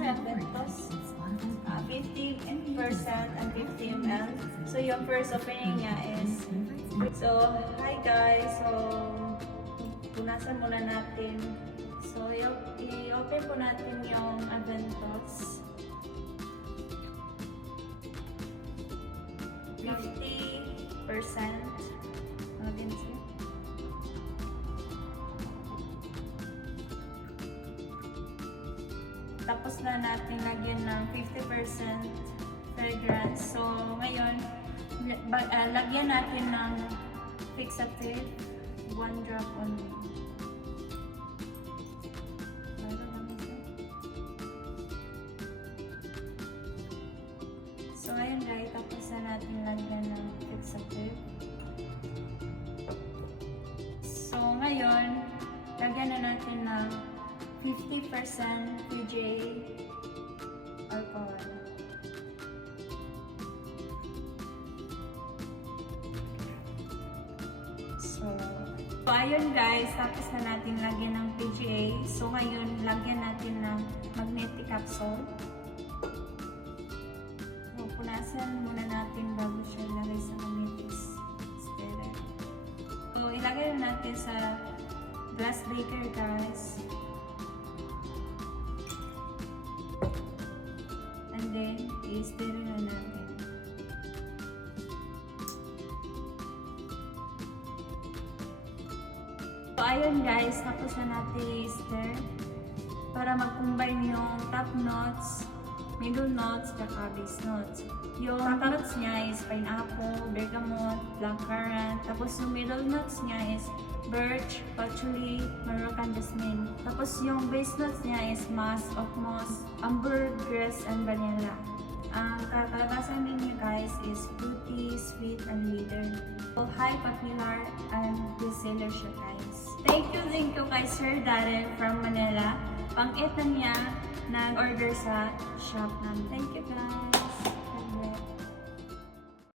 sir, Aventos. 50% and 50 ml. So yung first opening niya is, so hi guys, so punasan muna natin. So i-open po natin yung Aventos. 50%. Ano din siya? Tapos na natin lagyan ng 50% fragrance. So, ngayon, lagyan natin ng fixative, 1 drop only. So, ngayon guys, tapos na natin lagyan ng fixative. So, ngayon, lagyan na natin ng 50% PGA alcohol. So ayun guys, tapos na natin lagyan ng PGA. So ngayon, lagyan natin ng magnetic capsule. So, punasan muna natin bago siya ilagay sa magnetic stirrer. So ilagay na natin sa glass beaker guys. And then, i-stir na natin. So, ayun guys, tapos na natin i-stir para mag-combine yung top notes, middle notes, at base notes. Yung top notes niya is pineapple, bergamot, blackcurrant. Tapos yung middle notes niya is birch, patchouli, Moroccan jasmine. Tapos yung base notes niya is musk, moss, ambergris, and vanilla. Ang kakalabasan din niya guys is fruity, sweet, and bitter. So, high popular and bestseller siya guys. Thank you kay Sir Darren from Manila. Pang-8 na niya nag-order sa shop namin. Thank you guys.